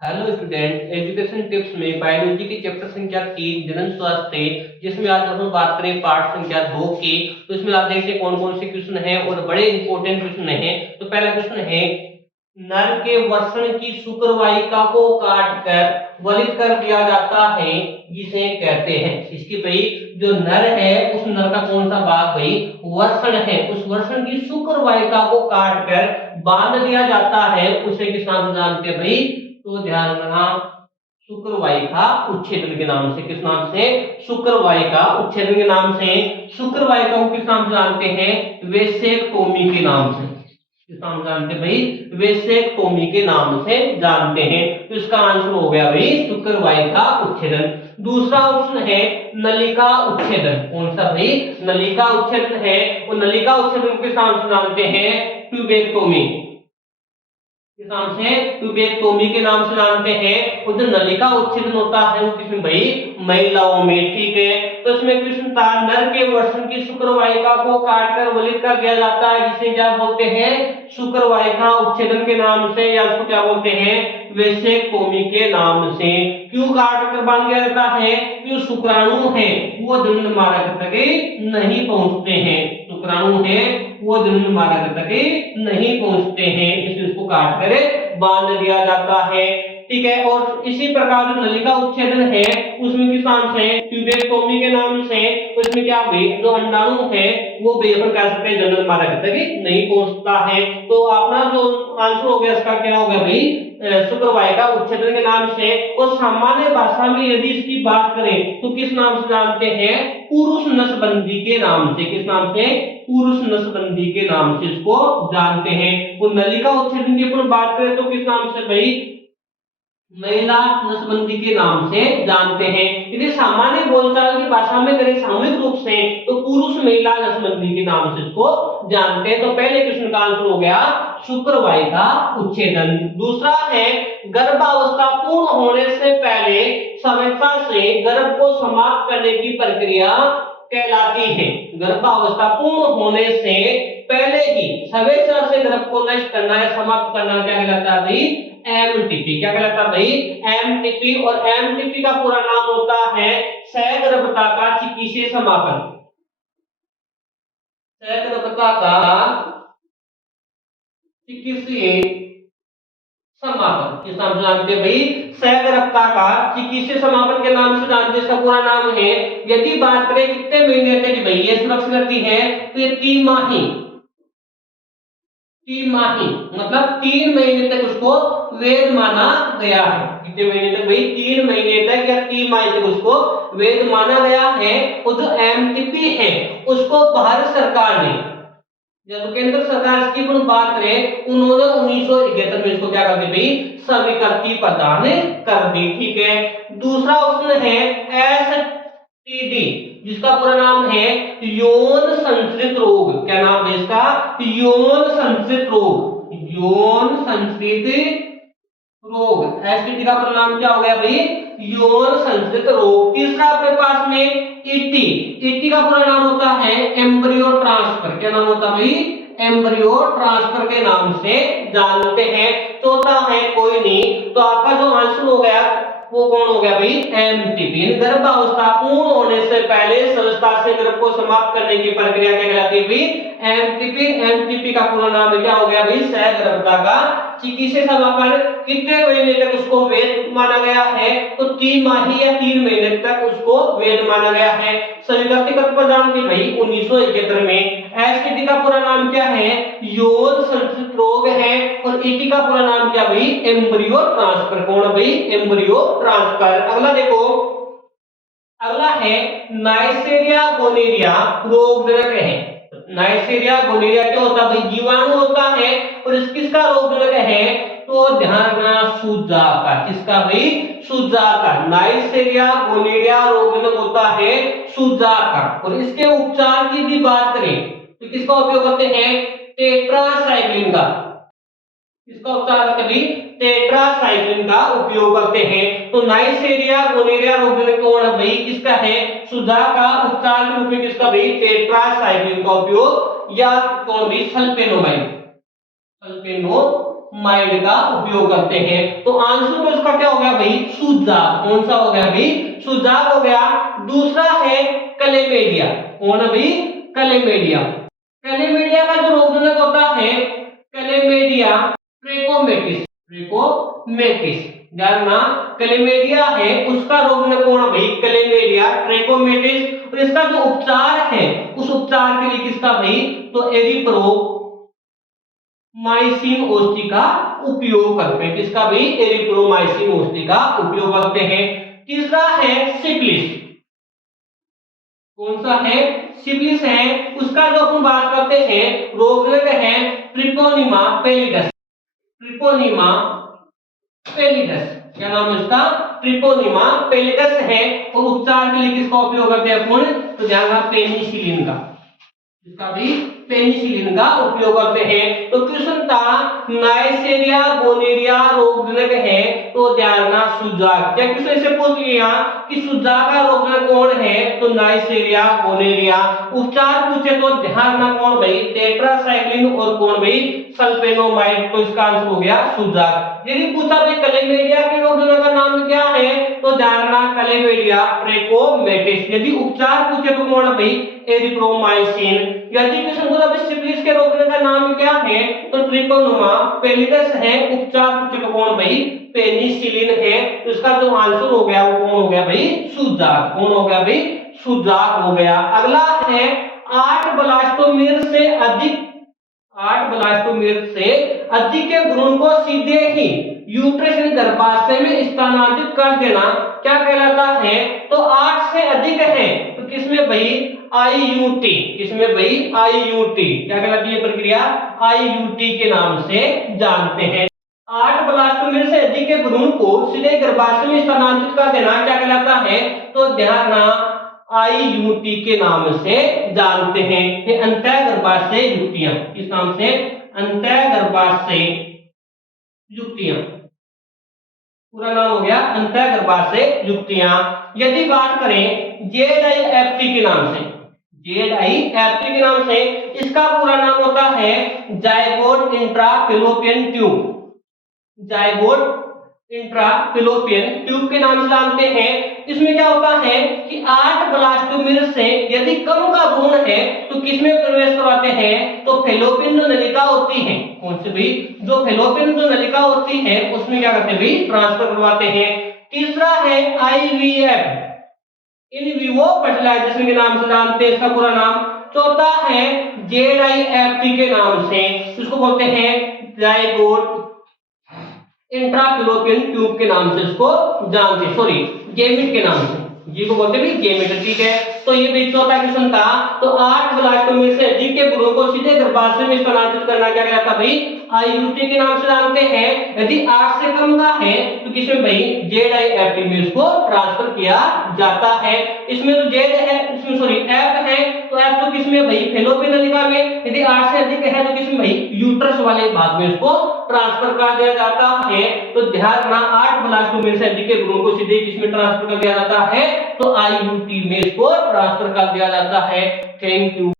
Hello student, education tips में biology की chapter संख्या 3 जनन स्वास्थ्य, जिसमें आज हम बात करें पार्ट संख्या 2 की। तो इसमें आप देखते हैं कौन कौन से क्वेश्चन हैं और बड़े इंपॉर्टेंट क्वेश्चन हैं। तो पहला क्वेश्चन है, नर के वृषण की शुक्रवाहिका को काट कर वलित कर दिया जाता है, जिसे कहते हैं। इसकी भाई जो नर है उस नर का कौन सा भाग भाई वृषण है, उस वृषण की शुक्रवाहिका को काट कर बांध दिया जाता है, उसे किस नाम से जानते हैं भाई? तो ध्यान रखना, शुक्रवाहिका उच्छेदन के नाम से। किस नाम से? शुक्रवाहिका उच्छेदन के नाम से। शुक्रवाहिका को किस नाम से जानते हैं? वेसेक्टोमी के नाम से। किस नाम से जानते हैं भाई? वेसेक्टोमी के नाम से जानते हैं। तो इसका आंसर हो गया भाई शुक्रवाहिका उच्छेदन। दूसरा ऑप्शन है नलिका उच्छेदन। कौन सा भाई? नलिका उच्छेदन है। और नलिका उच्छेदन को किस नाम से जानते हैं? ट्यूबेक्टोमी। किस नाम से? ट्यूबेक्टोमी के नाम से जानते हैं। और जो नलिका उच्छेदन होता है वो किसमें भाई? महिलाओं में। ठीक है, तो इसमें क्वेश्चन था, नर के वृषण की शुक्रवाहिका को काटकर वलित कर दिया जाता है, जिसे क्या बोलते हैं? शुक्रवाहिका उच्छेदन के नाम से, या उसको क्या बोलते हैं? वेसेक्टोमी के नाम से। क्यों काट कर बांध दिया जाता है? क्यों शुक्राणु है वो जनन मार्ग तक नहीं पहुंचते हैं। शुक्राणु है वो जनन मार्ग तक नहीं पहुंचते हैं, इसलिए उसको काट कर बांध दिया जाता है। ठीक है, और इसी प्रकार जो नलिका उच्छेदन है उसमें किस नाम से? ट्यूबेक्टोमी के नाम से। उसमें क्या भाई जो अंडाणु है वो भी अपन कह सकते हैं जनन मार्ग तक नहीं पहुंचता है। तो अपना जो आंसर हो गया इसका क्या हो गया भाई? शुक्रवाहिका उच्छेदन के नाम से। और सामान्य भाषा में यदि इसकी बात करें तो किस नाम से जानते हैं? पुरुष नसबंदी के नाम से। किस नाम से? पुरुष नसबंदी के नाम से इसको जानते हैं। और नलिका उच्छेदन की अपन बात करें तो किस नाम से भाई? महिला नसबंदी के नाम से जानते हैं। यदि सामान्य बोलचाल की भाषा में करें सामूहिक रूप से तो पुरुष महिला नसबंदी के नाम से इसको जानते हैं। तो पहले क्वेश्चन का आंसर हो गया शुक्रवाहिका उच्छेदन। दूसरा है, गर्भावस्था पूर्ण होने से पहले स्वेच्छा से गर्भ को समाप्त करने की प्रक्रिया कहलाती है। गर्भावस्था पूर्ण होने से पहले ही स्वेच्छा से गर्भ को नष्ट करना है, समाप्त करना क्या कहलाता है भाई? एमटीपी। क्या कहलाता है भाई? एमटीपी। और एमटीपी का पूरा नाम होता है सहगर्भता का चिकित्सीय समापन। सहगर्भता का चिकित्सीय समापन। किस नाम से जानते हैं भाई? सहगर्भता का चिकित्सीय समापन के नाम से जानते हैं। इसका पूरा नाम है, यदि बात करें कितने महीने तक भाई ये सुरक्षित रहती है, तो ये 3 माही। 3 माही मतलब 3 महीने तक उसको वैध माना गया है। कितने महीने तक भाई? 3 महीने तक या 3 माह तक उसको वैध माना गया है। और जो एमटीपी है उसको भारत सरकार ने, जब केंद्र सरकार इसकी अपन बात करें, उन्होंने 1971 में इसको क्या कर दी भाई? स्वीकृति प्रदान कर दी। ठीक है, दूसरा ऑप्शन है एसटीडी, जिसका पूरा नाम है यौन संचरित रोग। क्या नाम है इसका? यौन संचरित रोग। यौन संचरित रोग, एसटीडी का पूरा नाम क्या हो गया भाई? यौन संचरित रोग। तीसरा अपने पास में ईटी। ईटी का पूरा नाम होता है एम्ब्रियो ट्रांसफर। क्या नाम होता है भाई? एम्ब्रियो ट्रांसफर के नाम से जानते हैं। चौथा है, कोई नहीं, तो आपका जो आंसर हो गया वो कौन हो गया भाई? एमटीपी। गर्भावस्था पूर्ण होने से पहले संस्था से गर्भ को समाप्त करने की प्रक्रिया क्या कहलाती है भाई? एमटीपी। एमटीपी का पूरा नाम क्या हो गया भाई? सहगर्भता का चिकित्सीय समापन। कितने महीने तक उसको वैध माना गया है? तो 3 माही या 3 महीने तक उसको वैध माना गया है। स्वीकृति कब प्रदान की भाई? 1971 में। एसटीडी का पूरा नाम क्या है? यौन संचरित रोग है। और ईटी का पूरा नाम क्या भाई? Embryo transfer. कौन है भाई? Embryo transfer. अगला देखो, अगला है नाइसेरिया गोनेरिया रोगजनक है। नाइसेरिया गोनेरिया क्या होता है भाई? जीवाणु होता है। और इस किसका रोगजनक है? तो ध्यान रखना, सूजा का। किसका भाई? सूजा का। नाइसेरिया गोनेरिया रोगजनक होता है सूजा का। और इसके उपचार की भी बात करें तो किसका उपयोग करते हैं? टेट्रासाइक्लिन का। इसका उपचार करते भी टेट्रासाइक्लिन का उपयोग करते हैं। तो नाइसेरिया गोनेरिया रोग में कौन है भाई? किसका है? सुधा का। उपचार के रूप में किसका भाई? टेट्रासाइक्लिन का उपयोग। या कौन भी? सल्फेनोमाइड। सल्फेनोमाइड माइड का उपयोग करते हैं। तो आंसर तो इसका क्या हो गया भाई, सुजाक। कौन सा हो गया भाई, सुजाक हो गया। दूसरा है क्लेमेडिया। कौन है भाई, क्लेमेडिया। क्लेमेडिया का जो रोगजनक होता है क्लेमेडिया ट्रेकोमेटिस। ट्रेकोमेटिस जानना, क्लेमेडिया है उसका रोगजनक कौन है भाई, क्लेमेडिया ट्रेकोमेटिस। और इसका जो उपचार है उस उपचार के लिए किसका भाई, तो एरिथ्रोमाइसिन औषधि का उपयोग करते हैं। किसका भाई, एरिथ्रोमाइसिन औषधि का उपयोग करते हैं। तीसरा है सिफिलिस। कौन सा है, सिफिलिस है। उसका जो अपन बात करते हैं रोगजनक है ट्रिपोनिमा पेलिडस। ट्रिपोनिमा पेलिडस, क्या नाम है इसका, ट्रिपोनिमा पेलिडस है। और उपचार के लिए किसका उपयोग करते हैं अपन, तो ध्यान रखना पेनिसिलिन का। इसका भी पेनिसिलिन का उपयोग करते हैं। तो क्वेश्चन था नाइसेरिया गोनेरिया रोगजनक है, तो ध्यान रखना सुजाक। क्या क्वेश्चन से पूछ लिया कि सुजाक का रोगजनक कौन है, तो नाइसेरिया गोनेरिया। उपचार पूछे तो ध्यान रखना कौन भाई, टेट्रासाइक्लिन और कौन भाई, सल्फेनोमाइड। तो इसका आंसर हो गया सुजाक। यदि पूछा भाई क्लेमेडिया के रोगजनक का नाम क्या है, तो ध्यान रखना क्लेमेडिया ट्रेकोमेटिस। यदि उपचार पूछे तो कौन है भाई, एरिथ्रोमाइसिन। यदि क्वेश्चन पूछा भाई सिफिलिस के रोगजनक का नाम क्या है, तो ट्रिकोनिमा पेलिडस है। उपचार पूछे तो कौन भाई, पेनिसिलिन है। तो इसका जो आंसर हो गया वो कौन हो गया भाई, सुजाक। कौन हो गया भाई, सुजाक हो गया। अगला है 8 ब्लास्टोमेर से अधिक, 8 ब्लास्टोमेर से अधिक के भ्रूण को सीधे ही यूट्रस गर्भाशय में स्थानांतरित कर देना क्या कहलाता है, तो 8 से अधिक है तो किसमें भाई, आईयूटी। किसमें भाई, आईयूटी। क्या कहलाती है प्रक्रिया, आईयूटी के नाम से जानते हैं। 8 ब्लास्टोमेर से अधिक के भ्रूण को सीधे गर्भाशय में स्थानांतरित कर देना क्या कहलाता है, तो ध्यान रखना आईयूटी के नाम से जानते हैं। ये अंतः गर्भाशय युक्तियां, किस नाम से, अंतः गर्भाशय युक्तियां। पूरा नाम हो गया अंतः गर्भाशय युक्तियां। यदि बात करें जेडआईएफटी के नाम से, जेडआईएफटी के नाम से, इसका पूरा नाम होता है जायगोट इंट्राफैलोपियन ट्यूब। जायगोट इंट्राफैलोपियन ट्यूब के नाम से जानते हैं। इसमें क्या होता है कि 8 ब्लास्टोमेर से यदि कम का भ्रूण है तो किसमें प्रवेश करवाते हैं, तो फैलोपियन जो नलिका होती है, कौन सी भाई, जो फैलोपियन जो नलिका होती है उसमें क्या करते हैं भाई, ट्रांसफर करवाते हैं। तीसरा है आईवीएफ, इन विवो फर्टिलाइजेशन के नाम से जानते हैं इसका पूरा नाम। चौथा है जेडआईएफटी के नाम से, इसको बोलते हैं जायगोट इंट्राफैलोपियन ट्यूब के नाम से इसको जानते, सॉरी गेमिट के नाम से, जी को बोलते हैं गेमिट। ठीक है, तो ये भी चौथा क्वेश्चन था। तो 8 ब्लास्टोमेर से अधिक के भ्रूण को सीधे गर्भाशय में स्थानांतरित करना क्या कहलाता है भाई, आईयूटी के नाम से जानते हैं। यदि 8 से कम का है तो किसमें भाई, जेडआईएफटी में इसको ट्रांसफर किया जाता है। इसमें तो जेड है, इसमें सॉरी एफ है, तो एफ तो किसमें भाई, फैलोपियन नलिका में। यदि 8 से अधिक है तो किसमें भाई, यूट्रस वाले भाग में इसको ट्रांसफर कर दिया जाता है। तो ध्यान रखना 8 ब्लास्टोमेर से अधिक के भ्रूण को सीधे किसमें ट्रांसफर कर दिया जाता है, तो आईयूटी में इसको ट्रांसफर कर दिया जाता है। Thank you.